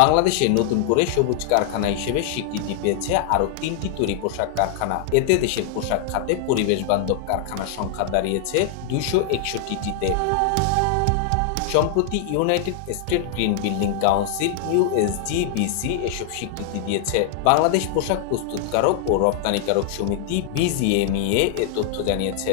বাংলাদেশে নতুন করে সবুজ কারখানা হিসেবে স্বীকৃতি পেয়েছে আরও তিনটি তৈরি পোশাক কারখানা। এতে দেশের পোশাক খাতে পরিবেশ বান্ধব কারখানার সংখ্যা দাঁড়িয়েছে দুইশো একষট্টিটিতে। সম্প্রতি united state green building council USGBC এসব স্বীকৃতি দিয়েছে। বাংলাদেশ পোশাক প্রস্তুতকারক ও রপ্তানিকারক সমিতি বিজিএমইএ এ তথ্য জানিয়েছে।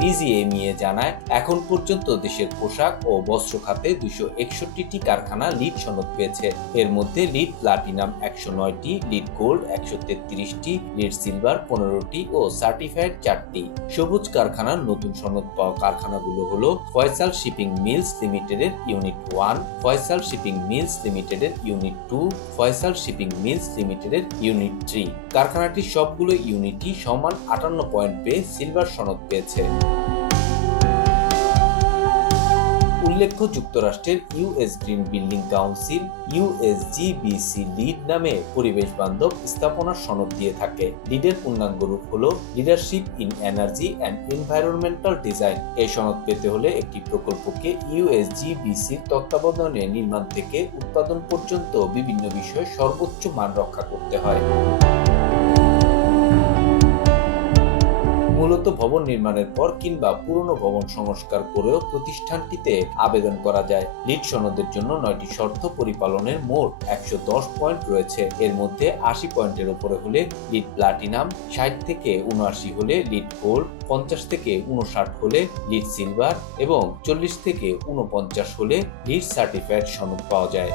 বিজিএমইএ জানায়, এখন পর্যন্ত দেশের পোশাক ও বস্ত্র খাতে দুইশো একষট্টিটি কারখানা লিড সনদ পেয়েছে। এর মধ্যে লিড প্লাটিনাম একশো নয়টি, লিড গোল্ড একশো তেত্রিশটি, লিড সিলভার পনেরোটি ও সার্টিফাইড চারটি। সবুজ কারখানার নতুন সনদ পাওয়া কারখানাগুলো হলো ফয়সাল শিপিং মিলস লিমিটেডের unit one, Faisal shipping mills লিমিটেডের unit two, Faisal shipping mills লিমিটেডের ইউনিট থ্রি। কারখানাটির সবগুলো ইউনিটই সমান আটান্ন পয়েন্ট পেয়ে সিলভার সনদ পেয়েছে। উল্লেখ্য, যুক্তরাষ্ট্রের US green building council USGBC LEED নামে পরিবেশ বান্ধব স্থাপনার সনদ দিয়ে থাকে। লিডের পূর্ণাঙ্গ রূপ হল leadership in energy and environmental design. এই সনদ পেতে হলে একটি প্রকল্পকে ইউএসজিবিসির তত্ত্বাবধানে নির্মাণ থেকে উৎপাদন পর্যন্ত বিভিন্ন বিষয়ে সর্বোচ্চ মান রক্ষা করতে হয়। মূলত ভবন নির্মাণের পর কিংবা পুরনো ভবন সংস্কার করেও প্রতিষ্ঠানটিতে আবেদন করা যায়। লিড সনদের জন্য নয়টি শর্ত পরিপালনের মোট একশো দশ পয়েন্ট রয়েছে। এর মধ্যে আশি পয়েন্টের উপরে হলে লিড প্লাটিনাম, ষাট থেকে উনআশি হলে লিড গোল্ড, পঞ্চাশ থেকে উনষাট হলে লিড সিলভার এবং চল্লিশ থেকে উনপঞ্চাশ হলে লিড সার্টিফাইড সনদ পাওয়া যায়।